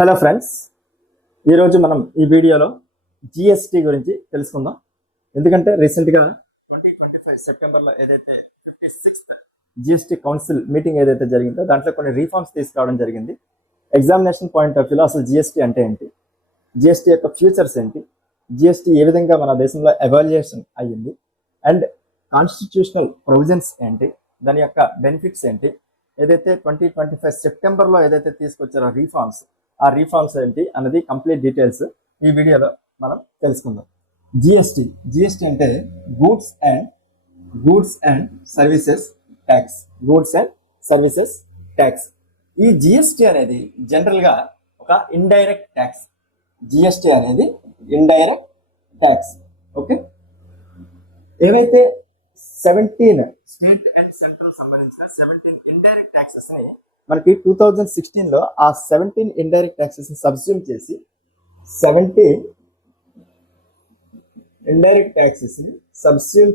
Hello friends, ఈరోజు మనం ఈ వీడియోలో జిఎస్టీ గురించి తెలుసుకుందాం. ఎందుకంటే రీసెంట్గా 2025 సెప్టెంబర్లో ఏదైతే 56th జిఎస్టీ కౌన్సిల్ మీటింగ్ ఏదైతే జరిగిందో దాంట్లో కొన్ని రీఫార్మ్స్ తీసుకురావడం జరిగింది. ఎగ్జామినేషన్ పాయింట్ ఆఫ్ వ్యూలో అసలు జిఎస్టీ అంటే ఏంటి, జిఎస్టీ యొక్క ఫ్యూచర్స్ ఏంటి, జిఎస్టీ ఏ విధంగా మన దేశంలో ఎవాల్యుయేషన్ అయ్యింది, అండ్ కాన్స్టిట్యూషనల్ ప్రొవిజన్స్ ఏంటి, దాని యొక్క బెనిఫిట్స్ ఏంటి, ఏదైతే 2025 సెప్టెంబర్లో ఏదైతే తీసుకొచ్చారో ఆ రీఫార్మ్స్ ఏంటి అన్నది కంప్లీట్ డీటెయిల్స్ ఈ వీడియోలో మనం తెలుసుకుందాం. జిఎస్టీ అంటే గూడ్స్ అండ్ సర్వీసెస్ ట్యాక్స్. ఈ జిఎస్టీ అనేది జనరల్ గా ఒక ఇండైరెక్ట్ ట్యాక్స్. జిఎస్టీ అనేది ఇండైరెక్ట్ ట్యాక్స్. ఓకే, ఏవైతే 17 స్టేట్ అండ్ సెంట్రల్ సంబంధించిన 17 ఇండైరెక్ట్ ట్యాక్సెస్ మనకి 2016 లో ఆ 17 ఇండైరెక్ట్ ట్యాక్సెస్ సబ్స్యూమ్ చేసి 17 ఇండైరెక్ట్ ట్యాక్సెస్ ని సబ్స్యూమ్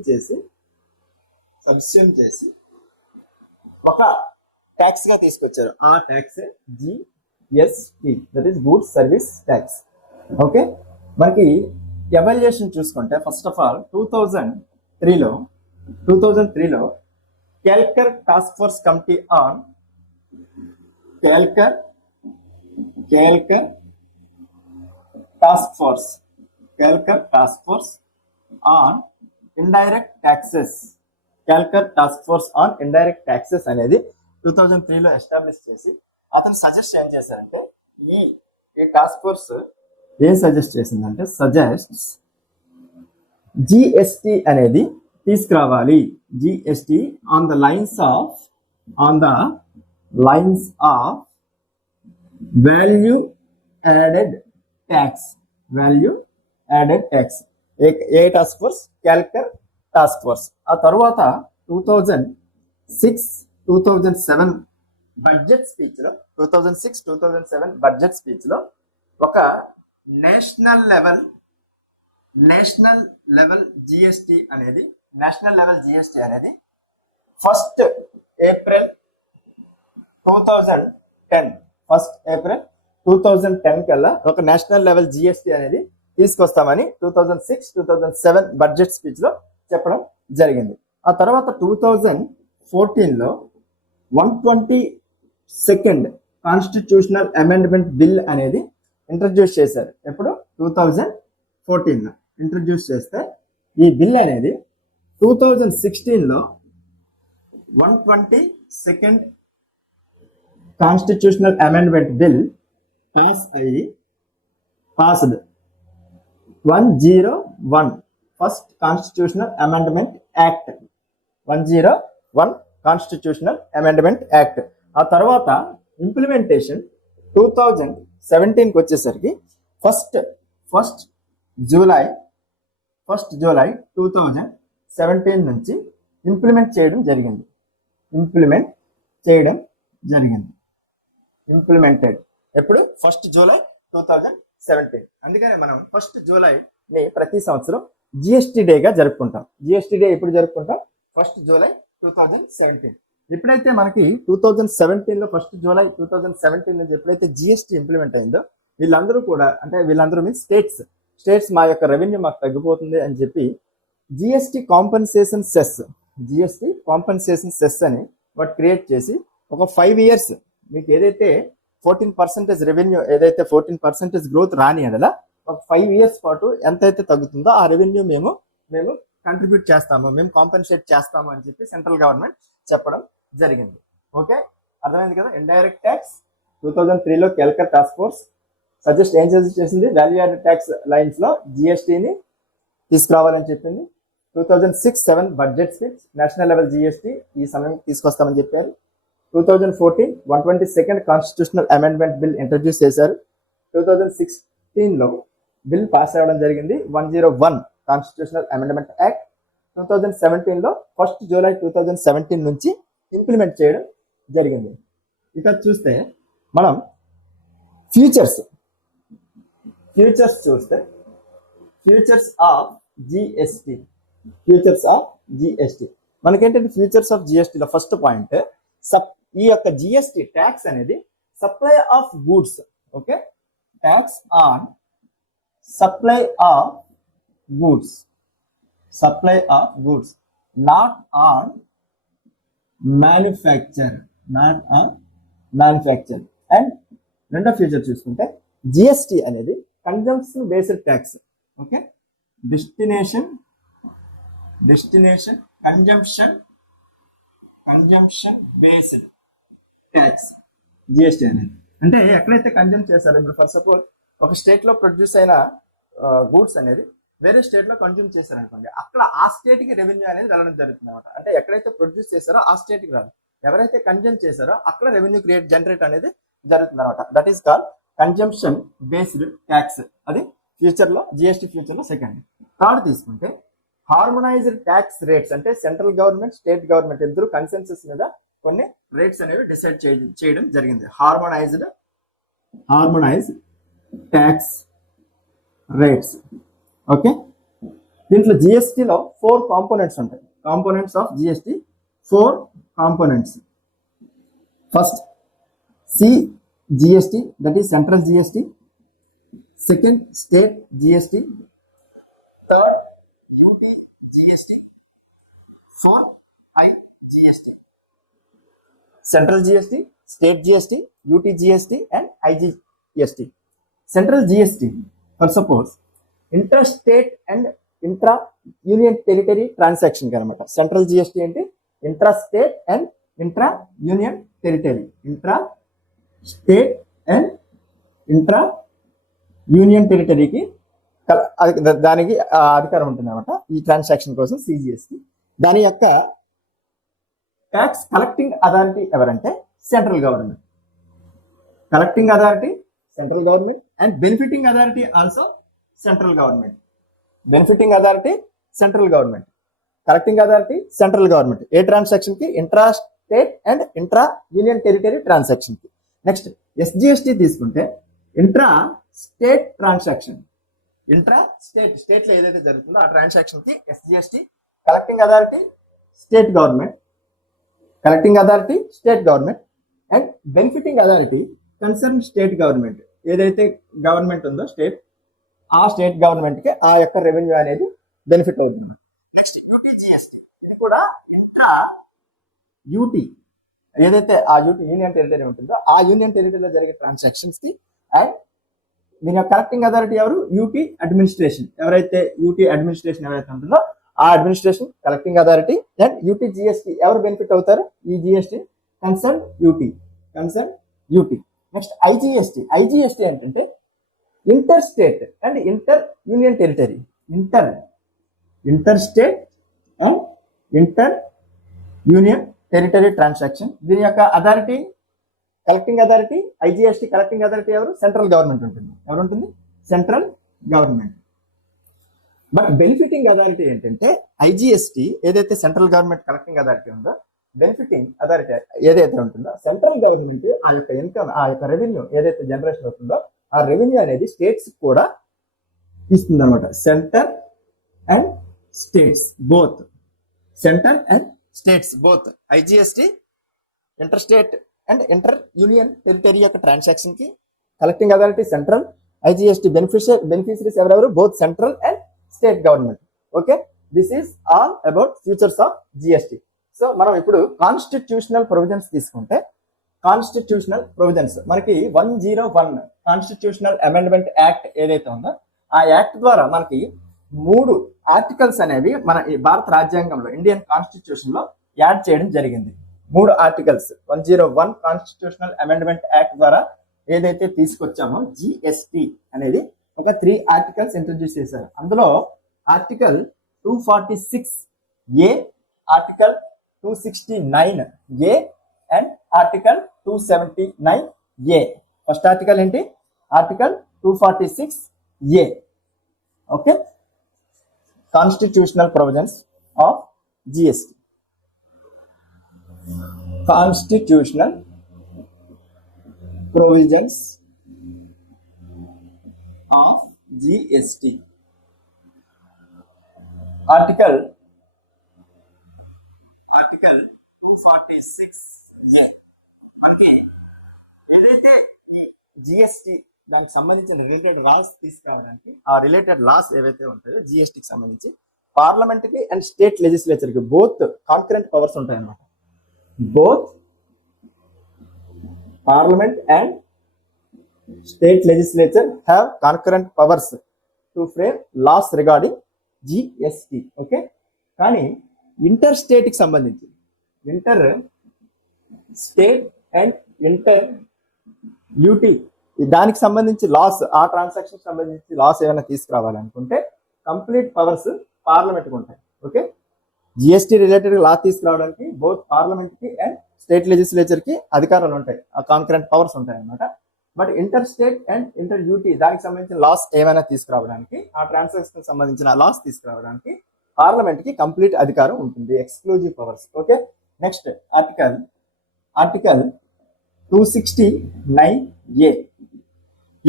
చేసి ఒక ట్యాక్స్ గా తీసుకొచ్చారు. ఆ tax GST, that is goods service tax. Okay, మనకి ఎవాల్యుయేషన్ చూసుకుంటే ఫస్ట్ ఆఫ్ ఆల్ 2003లో Kelkar task force committee on Kelkar task force on indirect taxes అనేది 2003లో ఎస్టాబ్లిష్ చేసి అతను సజెస్ట్ ఏం చేశారంటే ఈ టాస్క్ ఫోర్స్ ఏం సజెస్ట్ చేసిందంటే జిఎస్టి అనేది తీసుకురావాలి. GST on the lines of value added tax. ఏ task force? Kelkar task force. ఆ తర్వాత 2006-2007 బడ్జెట్ స్పీచ్ లో ఒక నేషనల్ లెవెల్ జిఎస్టి అనేది 1st ఏప్రిల్ 2010 కల్లా ఒక నేషనల్ లెవెల్ జిఎస్టి అనేది తీసుకొస్తామని 2006-2007 బడ్జెట్ స్పీచ్ లో చెప్పడం జరిగింది. ఆ తర్వాత 2014లో 122nd కాన్స్టిట్యూషనల్ అమెండ్మెంట్ బిల్ అనేది ఇంట్రడ్యూస్ చేశారు. ఎప్పుడు? 2014లో ఇంట్రడ్యూస్ చేస్తే ఈ బిల్ అనేది 2016లో 122nd constitutional amendment bill passed 101 first constitutional amendment act 101 constitutional amendment act. ఆ తర్వాత ఇంప్లిమెంటేషన్ 2017కి వచ్చేసరికి ఫస్ట్ జూలై 2017 నుంచి ఇంప్లిమెంట్ చేయడం జరిగింది. ఇంప్లిమెంటెడ్ ఎప్పుడు? 1st July 2017. అందుకనే మనం 1st జూలైని ప్రతి సంవత్సరం జిఎస్టీ డేగా జరుపుకుంటాం. జిఎస్టీ డే ఎప్పుడు జరుపుకుంటాం? 1st July 2017. ఎప్పుడైతే మనకి 2017లో 1st జూలై 2017 నుంచి ఎప్పుడైతే జిఎస్టీ ఇంప్లిమెంట్ అయిందో వీళ్ళందరూ మీన్స్ స్టేట్స్ మా యొక్క రెవెన్యూ మాకు తగ్గిపోతుంది అని చెప్పి జిఎస్టీ కాంపెన్సేషన్ సెస్ అని వాటి క్రియేట్ చేసి ఒక 5 years మీకు ఏదైతే 14% రెవెన్యూ, ఏదైతే 14% గ్రోత్ రాని అలా ఒక 5 years పాటు ఎంతైతే తగ్గుతుందో ఆ రెవెన్యూ మేము కంట్రిబ్యూట్ చేస్తాము, మేము కాంపెన్సేట్ చేస్తాము అని చెప్పి సెంట్రల్ గవర్నమెంట్ చెప్పడం జరిగింది. ఓకే, అర్థమైంది కదా? Indirect tax 2003లో Kelkar task force ఏం సజెస్ట్ చేసింది? వాల్యూ యాడెడ్ ట్యాక్స్ లైన్స్ లో జిఎస్టీని తీసుకురావాలని చెప్పింది. 2006-07 budget speech national level GST ఈ సమయం తీసుకొస్తామని చెప్పారు. 2014 122nd constitutional amendment bill introduce చేశారు. 2016లో బిల్ పాస్ అవ్వడం జరిగింది, 101 కాన్స్టిట్యూషనల్ అమెండ్మెంట్ యాక్ట్. 2017లో 1st జూలై 2017 నుంచి ఇంప్లిమెంట్ చేయడం జరిగింది. ఇక చూస్తే మనం ఫ్యూచర్స్ చూస్తే ఫ్యూచర్స్ ఆఫ్ జిఎస్టి మనకేంటంటే ఫ్యూచర్స్ ఆఫ్ జిఎస్టీలో ఫస్ట్ పాయింట్ ఈ యొక్క జిఎస్టి ట్యాక్స్ అనేది supply of goods. Okay, tax on supply of goods, supply of goods, not on manufacture, not on manufacture. And రెండో ఫీచర్ చూసుకుంటే జిఎస్టి అనేది consumption based tax. Okay, destination consumption based tax GST అనేది. అంటే ఎక్కడైతే consume చేశారో, ఇప్పుడు for suppose ఒక state లో ప్రొడ్యూస్ అయిన గూడ్స్ అనేది వేరే స్టేట్ లో కన్జ్యూమ్ చేశారనుకోండి, అక్కడ ఆ స్టేట్ కి రెవెన్యూ అనేది వెళ్ళడం జరుగుతుంది అనమాట. అంటే ఎక్కడైతే ప్రొడ్యూస్ చేశారో ఆ స్టేట్ కి రాదు, ఎవరైతే కన్జ్యూమ్ చేశారో అక్కడ రెవెన్యూ జనరేట్ అనేది జరుగుతుంది అనమాట. That is called consumption based tax. అది ఫ్యూచర్ లో జిఎస్టి ఫ్యూచర్ లో సెకండ్. థర్డ్ తీసుకుంటే హార్మోనైజ్డ్ ట్యాక్స్ రేట్స్, అంటే సెంట్రల్ గవర్నమెంట్ స్టేట్ గవర్నమెంట్ ఇద్దరు కన్సెన్సస్ మీద కొన్ని రేట్స్ అనేవి డిసైడ్ చేయడం జరిగింది. Harmonised tax rates. ఓకే, దీంట్లో జిఎస్టిలో 4 కాంపోనెంట్స్ ఉంటాయి. Components of GST 4 components. First CGST, that is central GST. Second state GST. Third UT GST. Fourth IGST. Central GST, state GST, UT GST and IGST. Central GST for suppose inter state and intra union territory transaction అనమాట. Central GST అంటే intra state and intra union territory, intra state and intra union టెరిటరీకి దానికి అధికారం ఉంటుంది అనమాట ఈ transaction కోసం CGST. దాని యొక్క ట్యాక్స్ కలెక్టింగ్ అథారిటీ ఎవరంటే central government. Collecting authority central government and benefiting authority also central government. Benefiting authority central government, collecting authority central government. ఏ ట్రాన్సాక్షన్ కి? Intra state and intra union territory transaction కి. Next SGST తీసుకుంటే intra state transaction. Intra state లో ఏదైతే జరుగుతుందో ఆ transaction కి SGST. Collecting authority state government, collecting authority state government and benefiting authority concern state government. ఏదైతే government ఉందో state, ఆ స్టేట్ గవర్నమెంట్ కి ఆ యొక్క రెవెన్యూ అనేది బెనిఫిట్ అవుతుంది. నెక్స్ట్ యూటీజిఎస్టి, ఇది కూడా ఇంట్రా యూటీ, ఏదైతే ఆ యూటీ యూనియన్ టెరిటరీ ఉంటుందో ఆ యూనియన్ టెరిటరీలో జరిగే ట్రాన్సాక్షన్స్ కి. అండ్ దీని యొక్క కలెక్టింగ్ అథారిటీ ఎవరు? UT administration. ఎవరైతే యూటీ అడ్మినిస్ట్రేషన్ ఎవరైతే ఉంటుందో ఆ administration collecting authority. And UT GST ఎవరు బెనిఫిట్ అవుతారు? ఈ GST concern UT. Next IGST. IGST ఏంటంటే inter state and inter union territory. Inter state and inter union territory transaction. దీని యొక్క authority collecting authority. IGST collecting authority ఎవరు? Central government ఉంటుంది. ఎవరు ఉంటుంది? Central government. But benefiting authority ఏంటంటే IGST ఏదైతే central government collecting authority ఉందో, benefiting authority ఏదైతే ఉంటుందో సెంట్రల్ గవర్నమెంట్ ఆ యొక్క ఇన్కమ్, ఆ యొక్క రెవెన్యూ ఏదైతే జనరేషన్ అవుతుందో ఆ రెవెన్యూ అనేది స్టేట్స్ కూడా ఇస్తుంది అనమాట. Centre and states both. Centre and states both. IGST inter state and inter union territory యొక్క ట్రాన్సాక్షన్ కి collecting authority central, IGST beneficiaries ఎవరెవరు? Both central and state government. Okay, this is all about features of GST. So మనం ఇప్పుడు constitutional provisions తీసుకుంటే, constitutional provisions మనకి 101 constitutional amendment act ఏదైతే ఉందో ఆ యాక్ట్ ద్వారా మనకి 3 ఆర్టికల్స్ అనేవి మన ఈ భారత రాజ్యాంగంలో ఇండియన్ కాన్స్టిట్యూషన్ లో యాడ్ చేయడం జరిగింది. 3 ఆర్టికల్స్ 101 కాన్స్టిట్యూషనల్ అమెండ్మెంట్ యాక్ట్ ద్వారా ఏదైతే తీసుకొచ్చామో జిఎస్టి అనేది ఒక 3 ఆర్టికల్స్ ఇంట్రడ్యూస్ చేశారు. అందులో article 246A, article 269A and article 279A. First article ఏంటి? Article 246A. Okay, constitutional provisions of GST. Constitutional provisions of GST. Article 246A మనకి ఏదైతే ఈ జిఎస్టి దానికి సంబంధించిన రిలేటెడ్ లాస్ తీసుకురావడానికి ఆ రిలేటెడ్ లాస్ ఏవైతే ఉంటాయో జిఎస్టీకి సంబంధించి పార్లమెంట్ కి అండ్ స్టేట్ లెజిస్లేచర్ కి బోత్ కాన్కరెంట్ పవర్స్ ఉంటాయి అన్నమాట. Both parliament and state legislature have concurrent powers to frame laws regarding GST. Okay, కానీ ఇంటర్ స్టేట్ కి సంబంధించి inter state and inter UT దానికి సంబంధించి లాస్, ఆ ట్రాన్సాక్షన్ సంబంధించి లాస్ ఏమైనా తీసుకురావాలనుకుంటే కంప్లీట్ పవర్స్ పార్లమెంట్ కి ఉంటాయి. ఓకే, జిఎస్టీ రిలేటెడ్ లా తీసుకురావడానికి బోత్ పార్లమెంట్ కి అండ్ స్టేట్ లెజిస్లేచర్ కి అధికారాలు ఉంటాయి, ఆ కాన్కరెంట్ పవర్స్ ఉంటాయి అన్నమాట. But inter state and inter UT దానికి సంబంధించిన లాస్ ఏమైనా తీసుకురావడానికి, ఆ ట్రాన్సాక్షన్ సంబంధించిన లాస్ తీసుకురావడానికి పార్లమెంట్ కి కంప్లీట్ అధికారం ఉంటుంది, exclusive powers. Okay, next article 269A.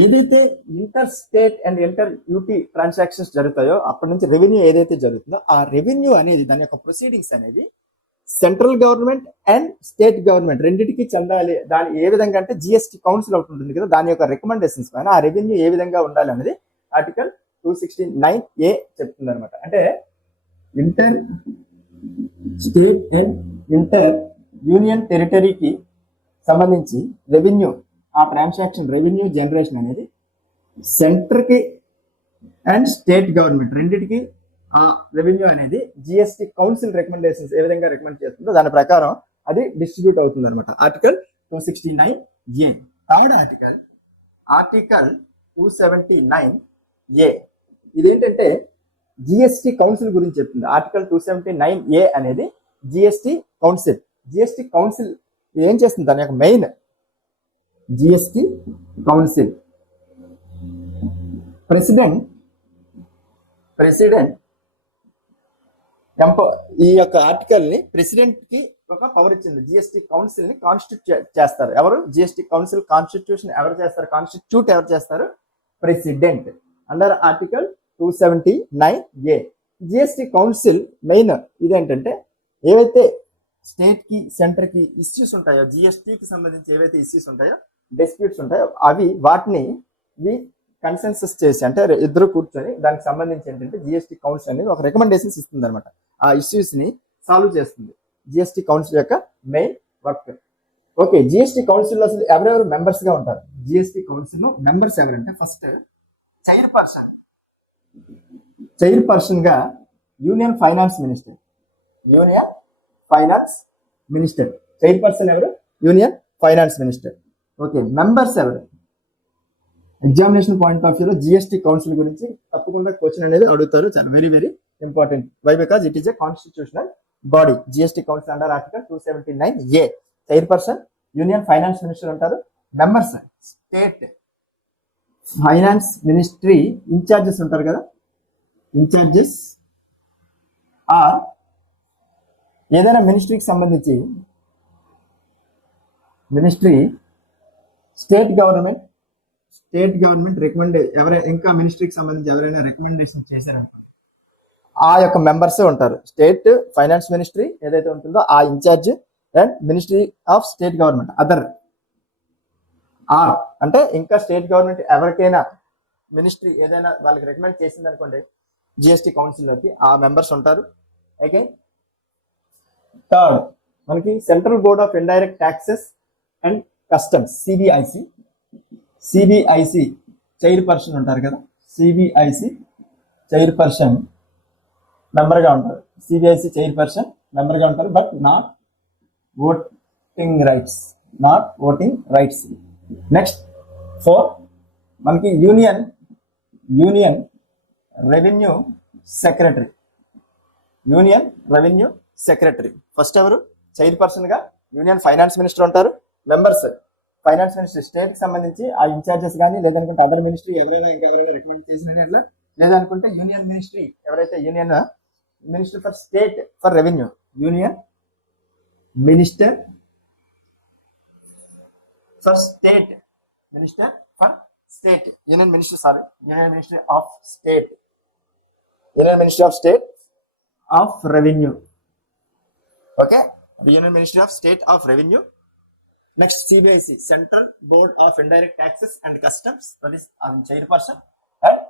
ఏదైతే inter state and inter UT transactions జరుగుతాయో అప్పటి నుంచి రెవెన్యూ ఏదైతే జరుగుతుందో ఆ రెవెన్యూ అనేది దాని యొక్క ప్రొసీడింగ్స్ అనేది central government and state government రెండింటికి చెందాలి. దాని ఏ విధంగా అంటే జిఎస్టీ కౌన్సిల్ ఒకటి ఉంటుంది కదా, దాని యొక్క రికమెండేషన్స్ పైన ఆ రెవెన్యూ ఏ విధంగా ఉండాలి అనేది ఆర్టికల్ 269A చెప్తుంది అనమాట. అంటే inter state and inter union టెరిటరీకి సంబంధించి రెవెన్యూ, ఆ ట్రాన్సాక్షన్ రెవెన్యూ జనరేషన్ అనేది సెంటర్ కి అండ్ స్టేట్ గవర్నమెంట్ రెండింటికి రెవెన్యూ అనేది జిఎస్టీ కౌన్సిల్ రికమెండేషన్స్ ఏ విధంగా రికమెండ్ చేస్తుందో దాని ప్రకారం అది డిస్ట్రిబ్యూట్ అవుతుంది అనమాట. Article 269A. Third article 279A. ఇదేంటంటే జిఎస్టీ కౌన్సిల్ గురించి చెప్తుంది. ఆర్టికల్ 279A అనేది జిఎస్టీ కౌన్సిల్. జిఎస్టీ కౌన్సిల్ ఏం చేస్తుంది, దాని యొక్క మెయిన్ జిఎస్టీ కౌన్సిల్ ప్రెసిడెంట్ ఈ యొక్క ఆర్టికల్ ని ప్రెసిడెంట్ కి ఒక పవర్ ఇచ్చింది. జిఎస్టీ కౌన్సిల్ ని కాన్స్టిట్యూట్ చేస్తారు ఎవరు, జిఎస్టీ కౌన్సిల్ కాన్స్టిట్యూషన్ ఎవరు చేస్తారు, కాన్స్టిట్యూట్ ఎవరు చేస్తారు, president. Under article 279A. GST council main ఇదేంటంటే ఏవైతే స్టేట్ కి సెంటర్ కి ఇష్యూస్ ఉంటాయో, జిఎస్టీకి సంబంధించి ఏవైతే ఇష్యూస్ ఉంటాయో, డిస్ప్యూట్స్ ఉంటాయో వాటిని కన్సెన్సస్ చేసి అంటే ఇద్దరు కూర్చొని దానికి సంబంధించి ఏంటంటే జిఎస్టీ కౌన్సిల్ అనేది ఒక రికమెండేషన్స్ ఇస్తుంది అనమాట. ఆ ఇష్యూస్ ని సాల్వ్ చేస్తుంది జిఎస్టీ కౌన్సిల్ యొక్క main work. Okay, GST council అసలు ఎవరెవరు మెంబర్స్ గా ఉంటారు, జిఎస్టీ కౌన్సిల్ లో మెంబర్స్ ఎవరంటే ఫస్ట్ చైర్పర్సన్ గా యూనియన్ ఫైనాన్స్ మినిస్టర్. చైర్పర్సన్ ఎవరు, union finance minister. Okay, members ఎవరు, ఎగ్జామినేషన్ పాయింట్ ఆఫ్ వ్యూలో జిఎస్టీ కౌన్సిల్ గురించి తప్పకుండా క్వశ్చన్ అనేది అడుగుతారు. చాలా very very important. Why? Because it is a constitutional body. GST council under article 279A. Chairperson union finance minister ఉంటారు. Members state finance ministry in-charges ఉంటారు కదా, ఇన్ఛార్జెస్ ఆర్ ఏదైనా మినిస్ట్రీకి సంబంధించి స్టేట్ గవర్నమెంట్ ఇంకా మినిస్ట్రీకి సంబంధించి ఎవరైనా రికమెండేషన్ చేశారు ఆ యొక్క మెంబర్సే ఉంటారు. స్టేట్ ఫైనాన్స్ మినిస్ట్రీ ఏదైతే ఉంటుందో ఆ in charge and ministry of state government other or అంటే ఇంకా స్టేట్ గవర్నమెంట్ ఎవరికైనా మినిస్ట్రీ ఏదైనా వాళ్ళకి రికమెండ్ చేసింది అనుకోండి జిఎస్టీ కౌన్సిల్లోకి ఆ మెంబర్స్ ఉంటారు. ఓకే, థర్డ్ మనకి central board of indirect taxes and customs CBIC chairperson ఉంటారు కదా, సిబిఐసి చైర్పర్సన్ మెంబర్గా ఉంటారు. సిబిఐసి చైర్పర్సన్ మెంబర్గా ఉంటారు, but not voting rights. Next 4 మనకి యూనియన్ రెవెన్యూ సెక్రటరీ. ఫస్ట్ ఎవరు, చైర్పర్సన్ గా యూనియన్ ఫైనాన్స్ మినిస్టర్ ఉంటారు. మెంబర్స్ ఫైనాన్స్ మినిస్టర్ స్టేట్ కి సంబంధించి ఆ ఇన్ఛార్జెస్ కానీ లేదనుకుంటే అదర్ మినిస్ట్రీ ఎవరైనా రికమెండ్ చేసిన లేదనుకుంటే యూనియన్ మినిస్ట్రీ ఎవరైతే union minister for state for revenue union minister for state union ministry of state of revenue. Okay, union ministry of state of revenue next CBIC central board of indirect taxes and customs, that is chairperson and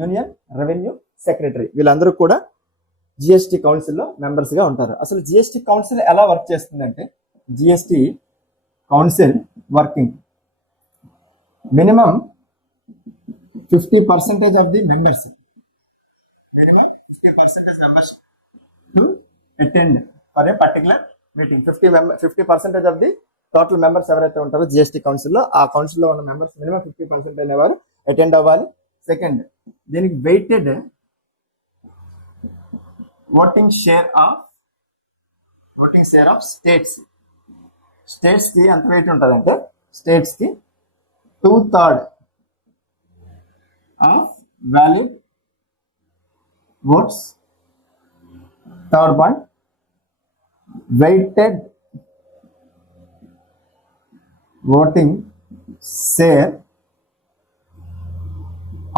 union revenue secretary. వీళ్ళందరూ కూడా GST కౌన్సిల్లో members గా ఉంటారు. అసలు GST council ఎలా work చేస్తుందంటే, GST council working minimum 50% of the members, minimum 50% members to attend for a particular meeting. 50% of the total members ఎవరైతే ఉంటారో జిఎస్టి కౌన్సిల్లో, ఆ కౌన్సిల్లో ఉన్న మెంబర్స్ మినిమం 50% అనేవారు అటెండ్ అవ్వాలి. సెకండ్, దీనికి weighted voting share of states కి ఎంత వెయిట్ ఉంటుందంటే, స్టేట్స్ కి 2/3 of valid votes. Third point, weighted voting share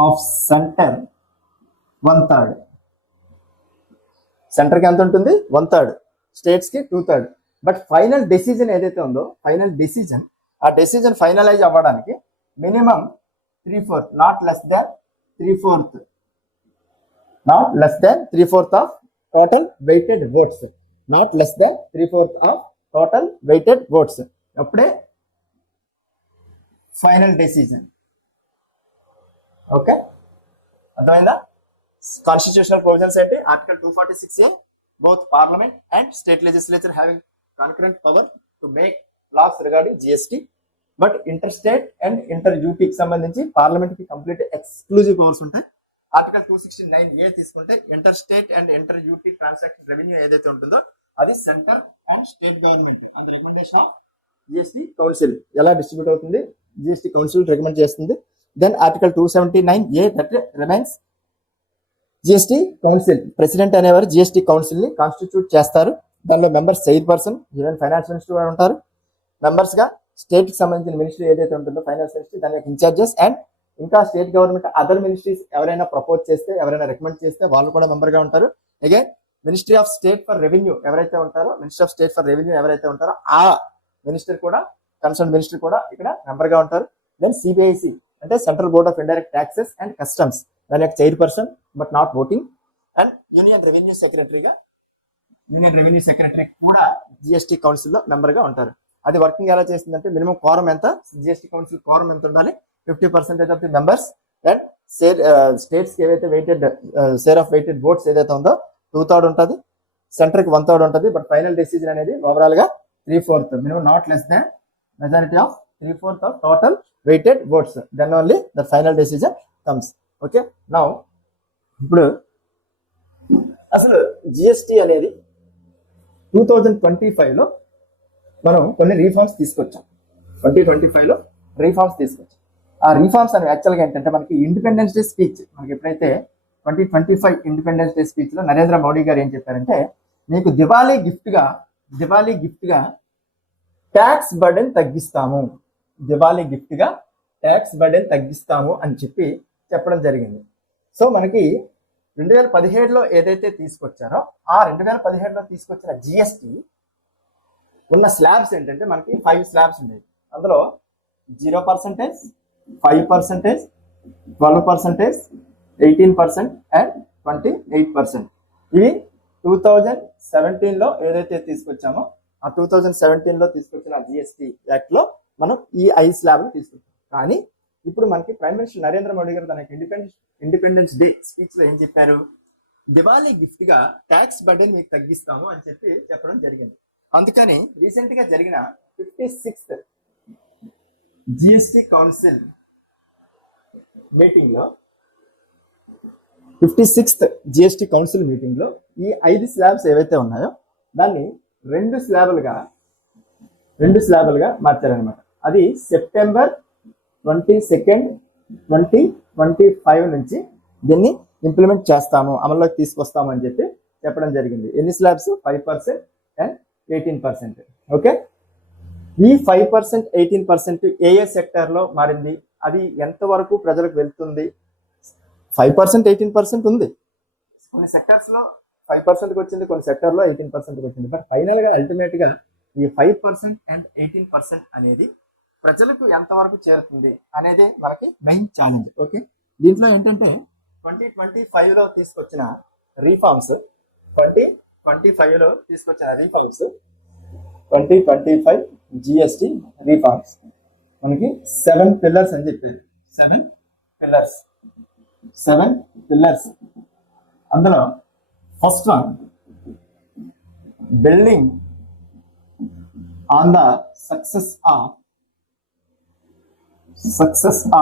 of centre 1/3. Centre కి ఎంత ఉంటుంది? 1/3. స్టేట్స్ కి 2/3. బట్ ఫైనల్ డెసిజన్ ఏదైతే ఉందో, ఆ డెసిజన్ ఫైనలైజ్ అవ్వడానికి minimum 3/4, not less than 3/4 of total weighted votes. అప్పుడే ఫైనల్ డెసిజన్. ఓకే, అర్థమైందా? కాన్స్టిట్యూషనల్ ప్రొవిజన్స్ ఏంటి? Article 246A, both parliament and state legislature having concurrent power to make laws regarding GST, but inter state and inter యూటీకి సంబంధించి parliament కి complete exclusive powers ఉంటాయి. Article 269A తీసుకుంటే inter state and inter UT transaction revenue ఏదైతే ఉంటుందో అది centre and state government and recommendation of GST council ఎలా distribute అవుతుంది, జిఎస్టీ కౌన్సిల్ రికమెండ్ చేస్తుంది. Then article 279A that remains GST council. President అనేవారు GST council ని constitute చేస్తారు. దానిలో members chairperson, even finance minister కూడా ఉంటారు. మెంబర్స్ గా స్టేట్ కి సంబంధించిన మినిస్ట్రీ ఏదైతే ఉంటుందో ఫైనాన్స్ మినిస్ట్రీ, దాని యొక్క ఇన్ఛార్జెస్, అండ్ ఇంకా స్టేట్ గవర్నమెంట్ అదర్ మినిస్ట్రీస్ ఎవరైనా ప్రపోజ్ చేస్తే, ఎవరైనా రికమెండ్ చేస్తే వాళ్ళు కూడా మెంబర్ గా ఉంటారు. Again ministry of state for revenue ఎవరైతే ఉంటారో ఆ మినిస్టర్ కూడా, కన్సర్న్ మినిస్టర్ కూడా ఇక్కడ మెంబర్ గా ఉంటారు. దెన్ సిబిఐసి అంటే central board of indirect taxes and customs, దాని యొక్క chairperson but not voting. And union revenue secretary కూడా జిఎస్టీ కౌన్సిల్ లో మెంబర్ గా ఉంటారు. అది వర్కింగ్ ఎలా చేస్తుందంటే, మినిమం కోరం ఎంత, జిఎస్టీ కౌన్సిల్ కోరం ఎంత ఉండాలి, 50% of the members. And states కి ఏవైతే షేర్ ఆఫ్ వెయిటెడ్ ఓట్స్ ఏదైతే ఉందో 2/3 ఉంటుంది, సెంటర్ కి 1/3 ఉంటుంది. బట్ ఫైనల్ డెసిజన్ అనేది ఓవరాల్ గా 3/4, minimum not less than majority of 3/4 of total weighted votes. Then only the final decision comes. Okay, now ఇప్పుడు అసలు జిఎస్టీ అనేది 2025లో మనం కొన్ని రీఫార్మ్స్ తీసుకొచ్చాం. 2025లో రీఫార్మ్స్ తీసుకొచ్చాం. ఆ రీఫార్మ్స్ అనేవి యాక్చువల్గా ఏంటంటే, మనకి ఇండిపెండెన్స్ డే స్పీచ్, మనకి ఎప్పుడైతే 2025 ఇండిపెండెన్స్ డే స్పీచ్ లో నరేంద్ర మోడీ గారు ఏం చెప్పారంటే, మీకు దివాళీ గిఫ్ట్ గా ట్యాక్స్ బర్డెన్ తగ్గిస్తాము, అని చెప్పడం జరిగింది. సో మనకి 2017లో ఏదైతే తీసుకొచ్చారో, ఆ 2017లో తీసుకొచ్చిన జిఎస్టీ ఉన్న స్లాబ్స్ ఏంటంటే, మనకి 5 స్లాబ్స్ ఉన్నాయి. అందులో 0%, 5%, 12%, 18% అండ్ 28%. ఇవి 2017లో ఏదైతే తీసుకొచ్చామో, ఆ 2017లో తీసుకొచ్చిన జిఎస్టీ యాక్ట్ లో మనం ఈ 5 స్లాబ్లు తీసుకొచ్చాం. కానీ ఇప్పుడు మనకి ప్రైమ్ మినిస్టర్ నరేంద్ర మోడీ గారు తన ఇండిపెండెన్స్ డే స్పీచ్ లో ఏం చెప్పారు, దివాళీ గిఫ్ట్ గా ట్యాక్స్ బర్డెన్ మీకు తగ్గిస్తాము అని చెప్పడం జరిగింది. అందుకని రీసెంట్ గా జరిగిన 56th జిఎస్టీ కౌన్సిల్ మీటింగ్ లో ఈ 5 స్లాబ్స్ ఏవైతే ఉన్నాయో దాన్ని 2 స్లాబులుగా మార్చారనమాట. అది సెప్టెంబర్ 22, 2025 నుంచి దీన్ని ఇంప్లిమెంట్ చేస్తాము, అమల్లోకి తీసుకొస్తాము అని చెప్పడం జరిగింది. ఎన్ని స్లాబ్స్? 5% అండ్ 18%. ఓకే, ఈ 5%, 18% ఏ సెక్టర్ లో మారింది, అది ఎంతవరకు ప్రజలకు వెళ్తుంది? 5%, 18% ఉంది. కొన్ని సెక్టర్స్ లో 5% వచ్చింది, కొన్ని సెక్టర్ లో 18% వచ్చింది. బట్ ఫైనల్ గా అల్టిమేట్ గా ఈ 5% అండ్ 18% అనేది ప్రజలకు ఎంతవరకు చేరుతుంది అనేది మనకి మెయిన్ ఛాలెంజ్. ఓకే, దీంట్లో ఏంటంటే 2025లో తీసుకొచ్చిన రీఫార్మ్స్ 2025 జిఎస్టి రీఫార్మ్స్ మనకి 7 పిల్లర్స్ అని చెప్పారు. 7 పిల్లర్స్. అందులో first one building on the success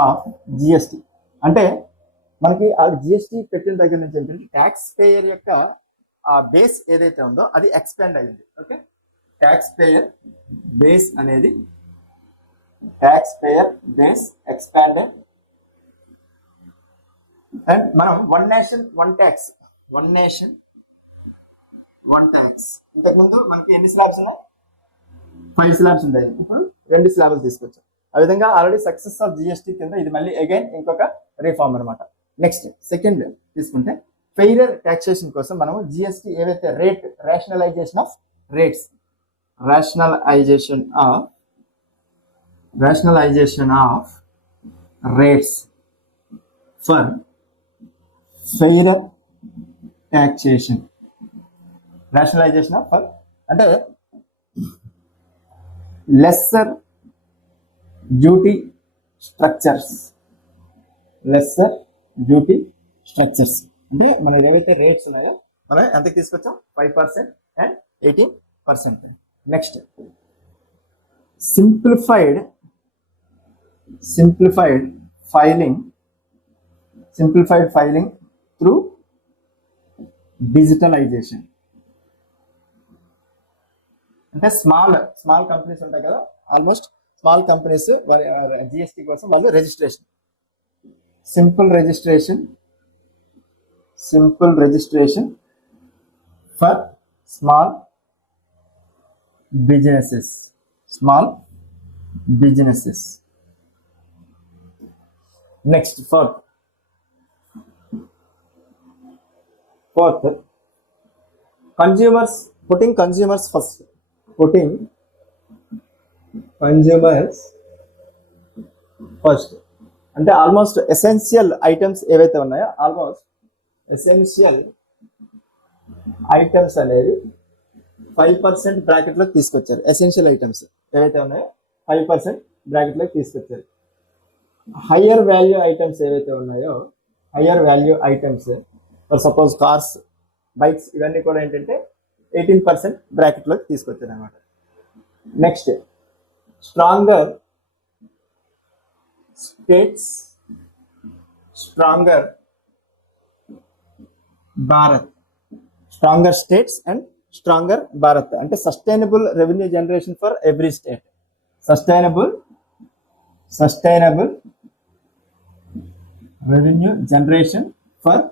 of GST. అంటే మనకి ఆ జిఎస్టి పెట్టిన దగ్గర నుంచి ఏంటంటే ట్యాక్స్ పేయర్ యొక్క ఆ బేస్ ఏదైతే ఉందో అది ఎక్స్పాండ్ అయింది. Okay, tax payer base expanded. And మనం వన్ నేషన్ వన్ ట్యాక్స్ ఇంతకుముందు మనకి ఎన్ని స్లాబ్స్ ఉన్నాయి? 5 స్లాబ్స్ ఉంటాయి. ఇప్పుడు 2 స్లాబ్లు తీసుకొచ్చాం. ఆ విధంగా ఆల్రెడీ సక్సెస్ ఆఫ్ జిఎస్టి కింద ఇది మళ్ళీ అగైన్ ఇంకొక రీఫార్మ్ అనమాట. నెక్స్ట్ సెకండ్ తీసుకుంటే ఫెయిరర్ టాక్సేషన్ కోసం మనం జిఎస్టి ఏవైతే rationalisation of rates for fairer taxation. Rationalisation of అంటే లెస్సర్ డ్యూటీ స్ట్రక్చర్స్ అంటే మనం ఏవైతే రేట్స్ ఉన్నాయో మనం ఎంతకి తీసుకొచ్చాం? 5% and 18%. Next simplified filing through digitalisation. అంటే స్మాల్ కంపెనీస్ ఉంటాయి కదా, ఆల్మోస్ట్ స్మాల్ కంపెనీస్ వారి జిఎస్టి కోసం వాళ్ళు simple registration for small businesses. Next fourth putting consumers first. అంటే ఆల్మోస్ట్ ఎసెన్షియల్ ఐటమ్స్ ఏవైతే ఉన్నాయో అనేది 5% బ్రాకెట్ లోకి తీసుకొచ్చారు. ఎసెన్షియల్ ఐటమ్స్ ఏవైతే ఉన్నాయో 5% బ్రాకెట్ లోకి తీసుకొచ్చారు. హయ్యర్ వాల్యూ ఐటమ్స్ ఏవైతే ఉన్నాయో ఫర్ సపోజ్ కార్స్, బైక్స్ ఇవన్నీ కూడా ఏంటంటే 18% బ్రాకెట్ లోకి తీసుకొచ్చారు అనమాట. Next stronger states and stronger Bharat అంటే sustainable revenue generation for every state. Sustainable revenue generation for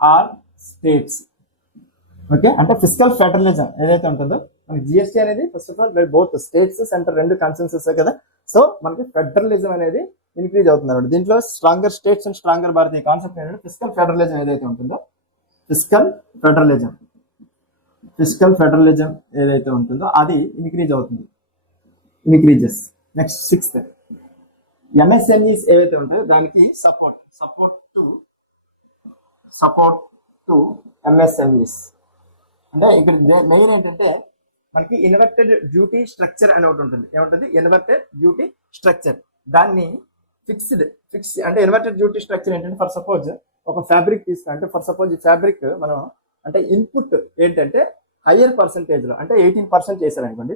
all states. Okay, అంటే ఫిస్కల్ ఫెడరలిజం ఏదైతే ఉంటుందో మనకి జిఎస్టీ అనేది first of all both states centre రెండు కన్సెన్సెస్ కదా. సో మనకి ఫెడరలిజం అనేది ఇంక్రీజ్ అవుతుంది అనమాట. దీంట్లో stronger states and stronger Bharat ఈ కాన్సెప్ట్ ఏంటంటే ఫిస్కల్ ఫెడరలిజం ఏదైతే ఉంటుందో ఫిస్కల్ ఫెడరలిజం ఏదైతే ఉంటుందో అది ఇంక్రీజెస్. నెక్స్ట్ సిక్స్త్ ఎంఎస్ఎంఈస్ ఏవైతే ఉంటాయో దానికి సపోర్ట్ టు ఎంఎస్ఎంఈస్. అంటే ఇక్కడ మెయిన్ ఏంటంటే మనకి ఇన్వర్టెడ్ డ్యూటీ స్ట్రక్చర్ అని ఒకటి ఉంటుంది. ఏముంటుంది? Inverted duty structure. దాన్ని ఫిక్స్ అంటే ఇన్వర్టెడ్ డ్యూటీ స్ట్రక్చర్ ఏంటంటే ఫర్ సపోజ్ ఒక ఫ్యాబ్రిక్ తీసుకుంటే ఫర్ సపోజ్ ఈ ఫ్యాబ్రిక్ మనం అంటే ఇన్పుట్ ఏంటంటే హయ్యర్ పర్సంటేజ్ లో అంటే 18% చేశారు అనుకోండి,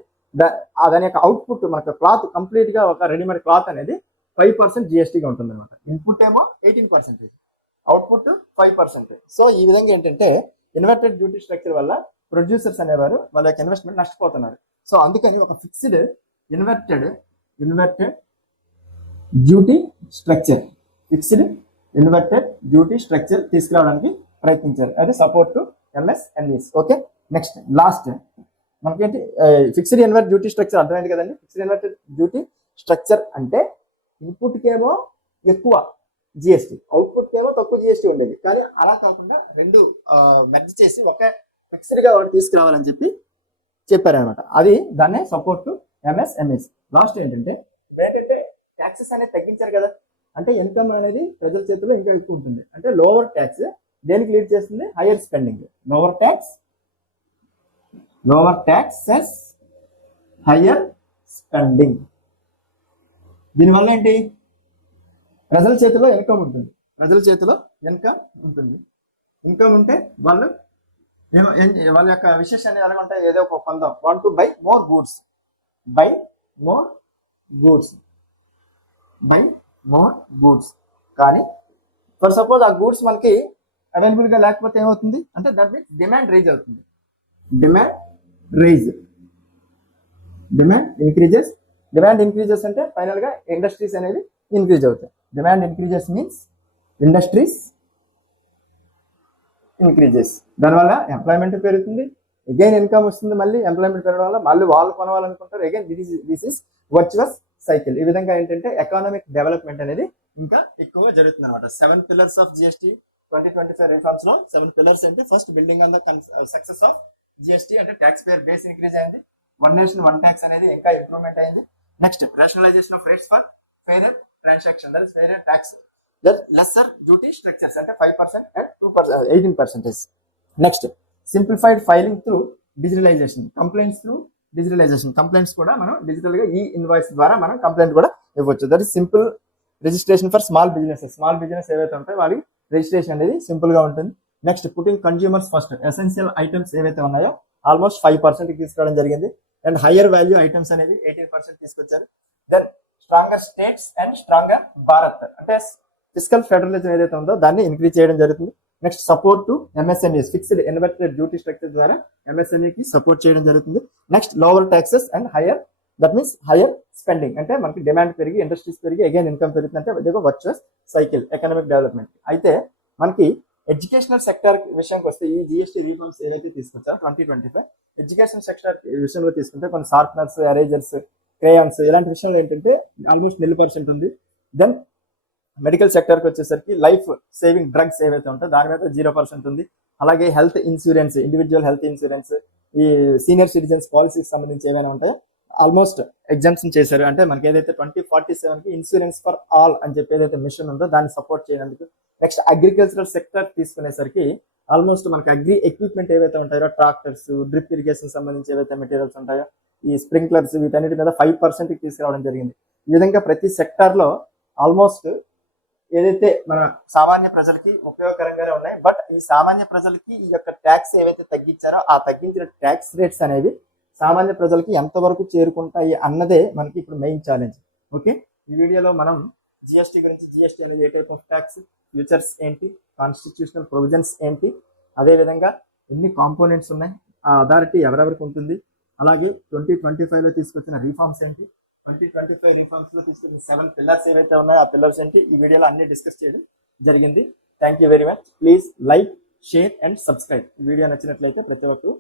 దాని యొక్క అవుట్పుట్ మనకు క్లాత్ కంప్లీట్ గా ఒక రెడీమేడ్ క్లాత్ అనేది 5% జిఎస్టీగా ఉంటుంది అనమాట. ఇన్పుట్ ఏమో 18%, అవుట్పుట్ 5%. సో ఈ విధంగా ఏంటంటే ఇన్వర్టెడ్ డ్యూటీ స్ట్రక్చర్ వల్ల ప్రొడ్యూసర్స్ అనేవారు వాళ్ళ యొక్క ఇన్వెస్ట్మెంట్ నష్టపోతున్నారు. సో అందుకని ఒక ఫిక్స్డ్ ఇన్వర్టెడ్ డ్యూటీ స్ట్రక్చర్ తీసుకురావడానికి ప్రయత్నించారు. అది support to MSMEs. Okay, next last మనకేంటి ఫిక్స్డ్ ఇన్వర్ట్ డ్యూటీ స్ట్రక్చర్ అర్థమైంది కదండి. ఫిక్స్డ్ ఇన్వర్టెడ్ డ్యూటీ స్ట్రక్చర్ అంటే ఇన్పుట్కేమో ఎక్కువ జిఎస్టీ, అవుట్పుట్కేమో తక్కువ జిఎస్టీ ఉండేది. కానీ అలా కాకుండా రెండు మెర్జ్ చేసి ఒక ఫిక్స్డ్ గా ఒకటి తీసుకురావాలని చెప్పి చెప్పారనమాట. అది దాన్నే సపోర్ట్ టు ఎంఎస్ఎంఈస్. లాస్ట్ ఏంటంటే ట్యాక్సెస్ అనేది తగ్గించారు కదా, అంటే ఇన్కమ్ అనేది ప్రజల చేతిలో ఇంకా ఎక్కువ ఉంటుంది. అంటే లోవర్ ట్యాక్స్ దేనికి లీడ్ చేస్తుంది? Hire spending. Lower taxes hire spending. దీనివల్ల ఏంటి? ప్రజల చేతిలో ఇన్కమ్ ఉంటుంది. ఇన్కమ్ ఉంటే వాళ్ళ యొక్క విశేషాన్ని ఎలా ఉంటాయి? ఏదో ఒక పొందాం. Want to buy more goods. కానీ ఫర్ సపోజ్ ఆ గూడ్స్ మనకి అవైలబుల్ గా లేకపోతే ఏమవుతుంది అంటే దట్ మీన్స్ డిమాండ్ అవుతుంది. డిమాండ్ ఇంక్రీజెస్ అంటే ఫైనల్ గా ఇండస్ట్రీస్ అనేది ఇంక్రీజ్ అవుతాయి. Demand increases means industries increases. దానివల్ల ఎంప్లాయ్మెంట్ పెరుగుతుంది, అగైన్ ఇన్కమ్ వస్తుంది, మళ్ళీ ఎంప్లాయ్మెంట్ పెరగడం వల్ల మళ్ళీ వాళ్ళు కొనవాలనుకుంటారు, again this is virtuous cycle. ఈ విధంగా ఏంటంటే ఎకనామిక్ డెవలప్మెంట్ అనేది ఇంకా ఎక్కువ జరుగుతుంది అనమాట. 7 pillars ఆఫ్ జిఎస్టీ 2025 రిఫార్మ్స్ లో 7 pillars అంటే first building on the success of GST అంటే ట్యాక్స్ పేర్ బేస్ ఇంక్రీజ్ అయింది. వన్ నేషన్ వన్ ట్యాక్స్ అనేది ఇంకా ఇంప్రూవ్మెంట్ అయింది. Next rationalisation of rates for fair transaction, that is fair tax, lesser duty structures అంటే 5% and 2% 18%. Next simplified filing through digitalisation, compliance through digitalisation. Compliance కూడా మనం digital గా e invoice ద్వారా మనం complaint కూడా ఇవ్వచ్చు. That is simple registration for small business ఏవైతే ఉంటాయో వాళ్ళకి రిజిస్ట్రేషన్ అనేది సింపుల్ గా ఉంటుంది. Next putting consumers first, essential items ఏవైతే ఉన్నాయో ఆల్మోస్ట్ 5% తీసుకోవడం జరిగింది. అండ్ హయ్యర్ వాల్యూ ఐటమ్స్ అనేది 18% తీసుకొచ్చారు. Then stronger states and stronger Bharat అంటే ఫిస్కల్ ఫెడరలిజం ఏదైతే ఉందో దాన్ని ఇంక్రీజ్ చేయడం జరుగుతుంది. Next support to MSMEs, fixed inverted duty structure ద్వారా ఎంఎస్ఎంఈకి సపోర్ట్ చేయడం జరుగుతుంది. Next lower taxes and higher, that means higher spending అంటే మనకి డిమాండ్ పెరిగి ఇండస్ట్రీస్ పెరిగి అగైన్ ఇన్కమ్ పెరుగుతుంది. అంటే ఇది ఒక వర్చువస్ సైకిల్ ఎకనామిక్ డెవలప్మెంట్. అయితే మనకి ఎడ్యుకేషనల్ సెక్టర్ విషయానికి వస్తే ఈ జిఎస్టీ రిఫార్మ్స్ ఏవైతే తీసుకొచ్చారో 2025 ఎడ్యుకేషన్ సెక్టర్ విషయంలో తీసుకుంటే కొన్ని షార్ప్నర్స్, ఎరేజర్స్, క్రేయాన్స్ ఇలాంటి విషయంలో ఏంటంటే ఆల్మోస్ట్ 0% ఉంది. దెన్ మెడికల్ సెక్టర్కి వచ్చేసరికి లైఫ్ సేవింగ్ డ్రగ్స్ ఏవైతే ఉంటాయో దాని మీద 0% ఉంది. అలాగే health insurance, individual health insurance, ఈ సీనియర్ సిటిజన్స్ పాలసీకి సంబంధించి ఏమైనా ఉంటాయో ఆల్మోస్ట్ ఎగ్జామ్షన్ చేశారు. అంటే మనకి ఏదైతే 2047 కి ఇన్సూరెన్స్ ఫర్ ఆల్ అని చెప్పి ఏదైతే మిషన్ ఉందో దాన్ని సపోర్ట్ చేయడానికి. నెక్స్ట్ అగ్రికల్చరల్ సెక్టర్ తీసుకునేసరికి ఆల్మోస్ట్ మనకి అగ్రి ఎక్విప్మెంట్ ఏవైతే ఉంటాయో ట్రాక్టర్స్, డ్రిప్ ఇరిగేషన్ సంబంధించి ఏవైతే మెటీరియల్స్ ఉంటాయో ఈ స్ప్రింక్లర్స్ వీటన్నిటి మీద 5% తీసుకురావడం జరిగింది. ఈ విధంగా ప్రతి సెక్టార్ లో ఆల్మోస్ట్ ఏదైతే మన సామాన్య ప్రజలకి ఉపయోగకరంగానే ఉన్నాయి. బట్ ఈ సామాన్య ప్రజలకి ఈ యొక్క ట్యాక్స్ ఏవైతే తగ్గించారో ఆ తగ్గించిన ట్యాక్స్ రేట్స్ అనేవి సామాన్య ప్రజలకి ఎంతవరకు చేరుకుంటాయి అన్నదే మనకి ఇప్పుడు మెయిన్ ఛాలెంజ్. ఓకే, ఈ వీడియోలో మనం జిఎస్టీ గురించి, జిఎస్టీ అనేది ఏ టైప్ ఆఫ్ ట్యాక్స్, ఫ్యూచర్స్ ఏంటి, కాన్స్టిట్యూషనల్ ప్రొవిజన్స్ ఏంటి, అదేవిధంగా ఎన్ని కాంపోనెంట్స్ ఉన్నాయి, ఆ అథారిటీ ఎవరెవరికి ఉంటుంది, అలాగే 2025 లో తీసుకొచ్చిన రిఫార్మ్స్ ఏంటి, 2025 రిఫార్మ్స్ లో తీసుకొచ్చిన 7 pillars ఏవైతే ఉన్నాయో ఆ పిల్లర్స్ ఏంటి, ఈ వీడియోలో అన్ని డిస్కస్ చేయడం జరిగింది. Thank you very much. Please like, share and subscribe. ఈ వీడియో నచ్చినట్లయితే ప్రతి ఒక్కరు